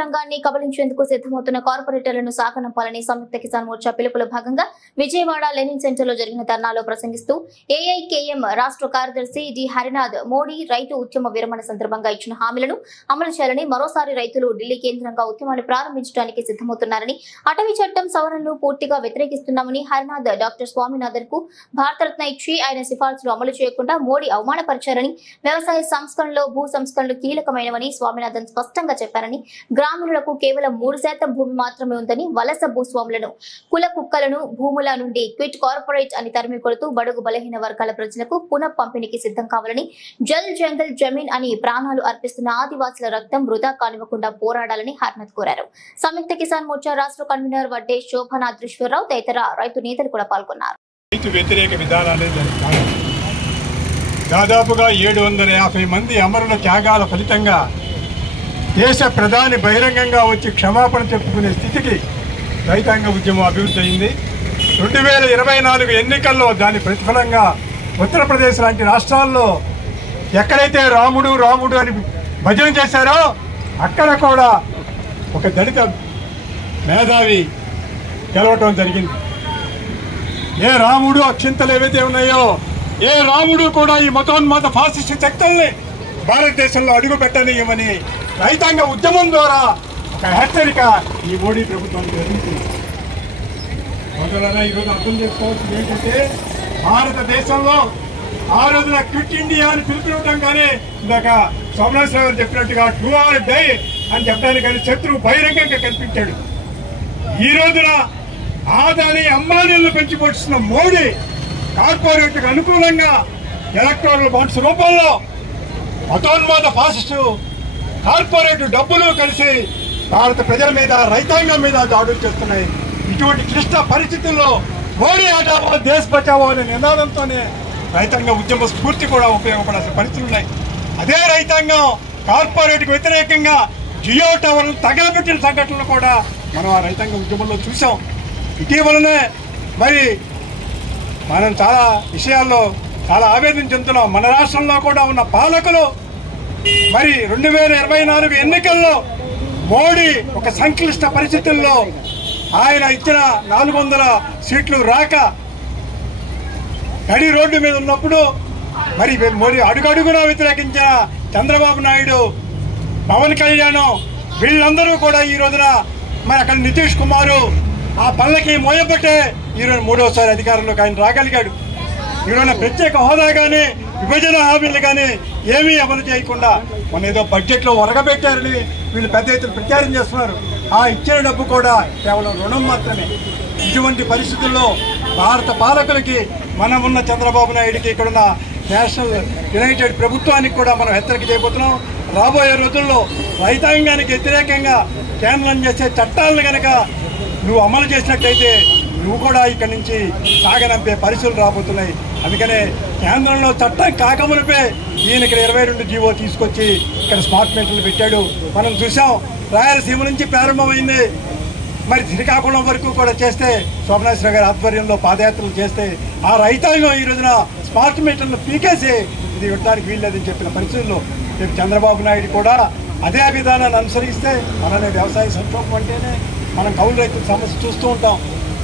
రంగాన్ని కబలించేందుకు సిద్ధమవుతున్న కార్పొరేటర్లను సాగనంపాలని సంయుక్త కిసాన్ మోర్చా పిలుపులో భాగంగా విజయవాడ లెనిన్ సెంటర్ లో జరిగిన ధర్నాలో ప్రసంగిస్తూ ఏఐకేఎం రాష్ట్ర కార్యదర్శి డి హరినాథ్ మోడీ రైతు ఉద్యమ విరమణ సందర్భంగా ఇచ్చిన హామీలను అమలు చేయాలని, మరోసారి రైతులు ఢిల్లీ కేంద్రంగా ఉద్యమాన్ని ప్రారంభించడానికి సిద్ధమవుతున్నారని, అటవీ చట్టం సవరణను పూర్తిగా వ్యతిరేకిస్తున్నామని హరినాథ్ డాక్టర్ స్వామినాథన్ కు భారతరత్న ఇచ్చి ఆయన సిఫార్సులు అమలు చేయకుండా మోడీ అవమానపరిచారని, వ్యవసాయ సంస్కరణలో భూ సంస్కరణలు కీలకమైనవని స్వామినాథన్ స్పష్టంగా చెప్పారని, గ్రామీణులకు కేవలం 3% భూమి మాత్రమే ఉందని, వలస భూస్వాములను, కుల కుక్కలను భూముల నుండి క్విట్ కార్పొరేట్ అని తరిమి కొడుతూ బడుగు బలహీన వర్గాల ప్రజలకు పునః పంపిణీకి సిద్ధం కావాలని, జల్ జంగల్ జమీన్ అని ప్రాణాలు అర్పిస్తున్న ఆదివాసుల రక్తం వృధా కానివ్వకుండా పోరాడాలని హర్నాథ్ కోరారు. సంయుక్త కిసాన్ మోర్చా రాష్ట్ర కన్వీనర్ వడ్డే శోభనాద్రీశ్వరరావు తదితర రైతు నేతలు కూడా పాల్గొన్నారు. రైతు వ్యతిరేక విధానాలే దాదాపుగా 750 మంది అమరుల త్యాగాల ఫలితంగా దేశ ప్రధాని బహిరంగంగా వచ్చి క్షమాపణ చెప్పుకునే స్థితికి రైతాంగ ఉద్యమం అభివృద్ధి అయింది. 2024 ఎన్నికల్లో దాని ప్రతిఫలంగా ఉత్తరప్రదేశ్ లాంటి రాష్ట్రాల్లో ఎక్కడైతే రాముడు రాముడు అని భజన చేశారో అక్కడ కూడా ఒక దళిత మేధావి గెలవటం జరిగింది. ఏ రాముడు అక్షింతలు ఏవైతే ఉన్నాయో ఏ రాముడు కూడా ఈ మతోన్మాద ఫాసిస్ట్ శక్తుల్ని భారతదేశంలో అడుగు పెట్టనీయమని రైతాంగ ఉద్యమం ద్వారా ఒక హెచ్చరిక ఈ మోడీ ప్రభుత్వానికి జరుగుతుంది. మొదలైన ఈరోజు అర్థం చేసుకోవాల్సింది ఏంటంటే, భారతదేశంలో ఆ రోజున క్విట్ ఇండియా అని పిలుపునివ్వటం కానీ ఇందాక సోమనాథరావు గారు చెప్పినట్టుగా డూ ఆర్ డై అని చెప్పడానికి కానీ శత్రువు బహిరంగంగా కనిపించాడు. ఈ రోజున ఆదాని అంబానీలను పెంచి పోషిస్తున్న మోడీ కార్పొరేట్లకు అనుకూలంగా ఎలక్ట్రానిక్ బాండ్స్ రూపంలో మతోన్మాద ఫాసిస్టు కార్పొరేట్ డబ్బులు కలిసి భారత ప్రజల మీద రైతాంగం మీద దాడులు చేస్తున్నాయి. ఇటువంటి క్లిష్ట పరిస్థితుల్లో మోడీ హటావో దేశ్ బచావో అనే నినాదంతోనే రైతాంగ ఉద్యమ స్ఫూర్తి కూడా ఉపయోగపడాల్సిన పరిస్థితులు ఉన్నాయి. అదే రైతాంగం కార్పొరేట్కి వ్యతిరేకంగా జియో టవర్లు తగలబెట్టిన సంఘటనలు కూడా మనం ఆ రైతాంగ ఉద్యమంలో చూసాం. ఇటీవలనే మరి మనం చాలా విషయాల్లో చాలా ఆవేదన చెందుతున్నాం. మన రాష్ట్రంలో కూడా ఉన్న పాలకులు మరి 2024 ఎన్నికల్లో మోడీ ఒక సంక్లిష్ట పరిస్థితుల్లో ఆయన ఇచ్చిన 400 సీట్లు రాక నడి రోడ్డు మీద ఉన్నప్పుడు మరి మోడీ అడుగడుగునా వ్యతిరేకించిన చంద్రబాబు నాయుడు, పవన్ కళ్యాణ్ వీళ్ళందరూ కూడా ఈ రోజున మరి అక్కడ నితీష్ కుమార్ ఆ పల్లకి మోయబట్టే ఈరోజు 3వసారి అధికారంలోకి ఆయన రాగలిగాడు. ఈరోజు ప్రత్యేక హోదా కానీ విభజన హామీలు కానీ ఏమీ అమలు చేయకుండా మన ఏదో బడ్జెట్లో ఒరగబెట్టారని వీళ్ళు పెద్ద ఎత్తున ప్రచారం చేస్తున్నారు. ఆ ఇచ్చిన డబ్బు కూడా కేవలం రుణం మాత్రమే. ఇటువంటి పరిస్థితుల్లో భారత పాలకులకి మనం ఉన్న చంద్రబాబు నాయుడికి ఇక్కడున్న నేషనల్ యునైటెడ్ ప్రభుత్వానికి కూడా మనం హెచ్చరిక చేయబోతున్నాం. రాబోయే రోజుల్లో రైతాంగానికి వ్యతిరేకంగా కేంద్రం చేసే చట్టాలను కనుక నువ్వు అమలు చేసినట్టయితే నువ్వు కూడా ఇక్కడి నుంచి సాగనంపే పరిస్థితులు రాబోతున్నాయి. అందుకనే కేంద్రంలో చట్టం కాకమునిపే ఈయన ఇక్కడ 22 జీవో తీసుకొచ్చి ఇక్కడ స్మార్ట్ మీటర్లు పెట్టాడు. మనం చూసాం. రాయలసీమ నుంచి ప్రారంభమైంది, మరి శ్రీకాకుళం వరకు కూడా చేస్తే శోభనాథరావు గారి ఆధ్వర్యంలో పాదయాత్రలు చేస్తే ఆ రైతాంగం ఈ రోజున స్మార్ట్ మీటర్లు పీకేసి ఇది ఇవ్వడానికి వీల్లేదని చెప్పిన పరిస్థితుల్లో రేపు చంద్రబాబు నాయుడు కూడా అదే విధానాన్ని అనుసరిస్తే మననే వ్యవసాయ సంక్షోభం అంటేనే మనం కౌలు రైతుల సమస్య చూస్తూ ఉంటాం.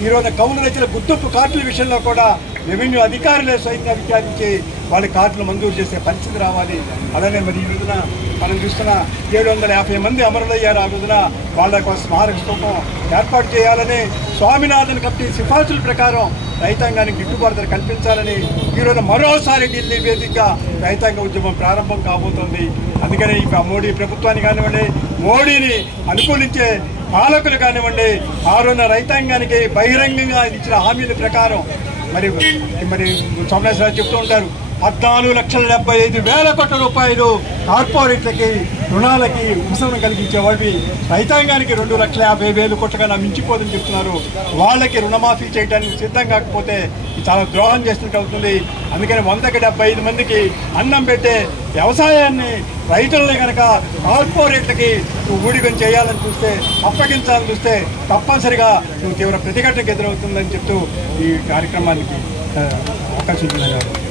ఈరోజు కౌలు రైతుల గుర్తింపు కార్డుల విషయంలో కూడా రెవెన్యూ అధికారులే స్వయంగా విచారించి వాళ్ళ కార్డులు మంజూరు చేసే పరిస్థితి రావాలి. అలానే మరి ఈ రోజున మనం చూస్తున్న 750 మంది అమరులయ్యారు. ఆ రోజున వాళ్ళకు స్మారక స్తూపం ఏర్పాటు చేయాలని స్వామినాథన్ కమిటీ సిఫార్సుల ప్రకారం రైతాంగానికి గిట్టుబాటు ధర కల్పించాలని ఈరోజు మరోసారి ఢిల్లీ వేదికగా రైతాంగ ఉద్యమం ప్రారంభం కాబోతోంది. అందుకని ఇక మోడీ ప్రభుత్వాన్ని కానివ్వండి, మోడీని అనుకూలించే పాలకులు కానివ్వండి, ఆ రోజున రైతాంగానికి బహిరంగంగా ఇచ్చిన హామీల ప్రకారం మరి సోమనాథరావు చెప్తూ ఉంటారు, 14,75,000 కోట్ల రూపాయలు కార్పొరేట్లకి రుణాలకి ఉపశమనం కలిగించేవాడివి రైతాంగానికి 2,50,000 కోట్ల కన్నా మించిపోదని చెప్తున్నారు. వాళ్ళకి రుణమాఫీ చేయడానికి సిద్ధం కాకపోతే చాలా ద్రోహం చేసినట్టు అవుతుంది. అందుకని 175 మందికి అన్నం పెట్టే వ్యవసాయాన్ని రైతులని కనుక కార్పొరేట్లకి నువ్వు ఊడిగం చేయాలని చూస్తే, అప్పగించాలని చూస్తే తప్పనిసరిగా నువ్వు తీవ్ర ప్రతిఘటనకు ఎదురవుతుందని చెప్తూ ఈ కార్యక్రమానికి అవకాశం ఇచ్చినారు.